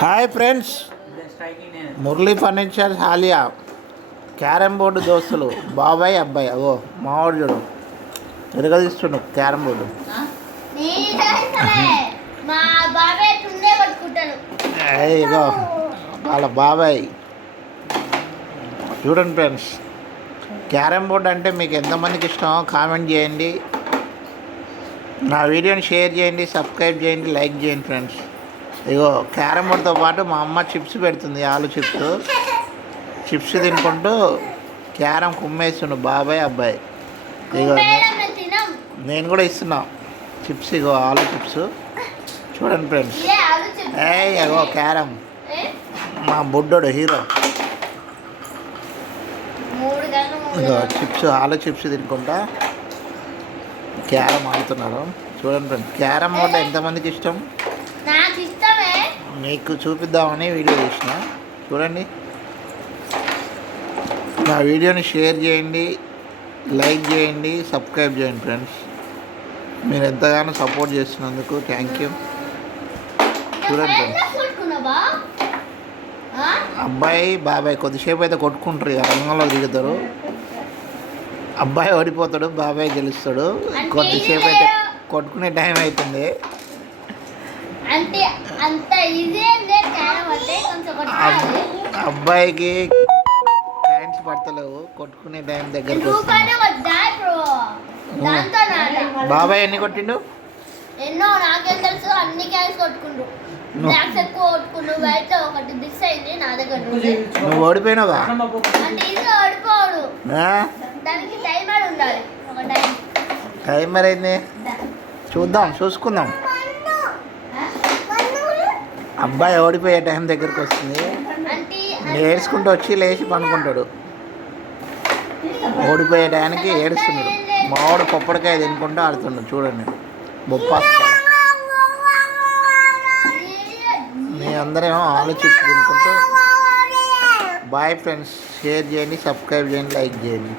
Hi friends, Murali furniture Haliya carrom board దోస్తులు బాబాయ్ అబ్బాయి. ఓ మావాడు చూడు తిరగదీస్తుండు క్యారమ్ బోర్డు. ఇగో వాళ్ళ బాబాయ్ చూడండి ఫ్రెండ్స్. క్యారమ్ బోర్డు అంటే మీకు ఎంతమందికి ఇష్టమో కామెంట్ చేయండి, నా వీడియోని షేర్ చేయండి, సబ్స్క్రైబ్ చేయండి, లైక్ చేయండి ఫ్రెండ్స్. ఇగో క్యారమ్ బోర్డుతో పాటు మా అమ్మ చిప్స్ పెడుతుంది, ఆలు చిప్స్ తినుకుంటూ క్యారమ్ కుమ్మేస్తుండు బాబాయ్ అబ్బాయి. ఇగో నేను కూడా ఇస్తున్నా చిప్స్, ఇగో ఆలు చిప్స్ చూడండి ఫ్రెండ్స్. ఇగో క్యారమ్ మా బుడ్డోడు హీరో. ఇగో చిప్స్, ఆలు చిప్స్ తినుకుంటా క్యారమ్ ఆడుతున్నారు చూడండి ఫ్రెండ్స్. క్యారమ్ బోర్డు ఎంతమందికి ఇష్టం మీకు చూపిద్దామని వీడియో చేసిన చూడండి. నా వీడియోని షేర్ చేయండి, లైక్ చేయండి, సబ్స్క్రైబ్ చేయండి ఫ్రెండ్స్. మీరు ఎంతగానో సపోర్ట్ చేస్తున్నందుకు థ్యాంక్ యూ. చూడండి ఫ్రెండ్స్, అబ్బాయి బాబాయ్ కొద్దిసేపు అయితే కొట్టుకుంటారు, ఇక రంగంలో దిగుతారు. అబ్బాయి ఓడిపోతాడు, బాబాయ్ గెలుస్తాడు. కొద్దిసేపు అయితే కొట్టుకునే టైం అవుతుంది. అబ్బాయికి ప్యాంట్స్ పడతలేవు, కొట్టుకునే టైం దగ్గరకు బాబాయ్ ఎన్ని కొట్టిండు? ఎన్నో నాకేం తెలుసు, అన్ని క్యాన్స్ కొట్టుకుండు. బ్లాక్స్ ఎక్కువ కొట్టుకుండు, వైట్ ఒకటి మిస్ అయింది నా దగ్గర. నువ్వు ఓడిపోయినావా? అంటే ఇది ఓడిపోడు, దానికి టైమర్ ఉండాలి. ఒక టైమర్ అయింది, చూసుకుందాం. అబ్బాయి ఓడిపోయే టైం దగ్గరికి వస్తుంది, ఏడ్చుకుంటూ వచ్చి లేచి పనుకుంటాడు. ఓడిపోయే టైంకి ఏడుస్తున్నాడు. మావాడు పొప్పడికాయ తినుకుంటూ ఆడుతున్నాడు చూడండి, బొప్పాస్కాయ. మీ అందరేమో ఆలోచించి తినుకుంటూ. బాయ్ ఫ్రెండ్స్, షేర్ చేయండి, సబ్స్క్రైబ్ చేయండి, లైక్ చేయండి.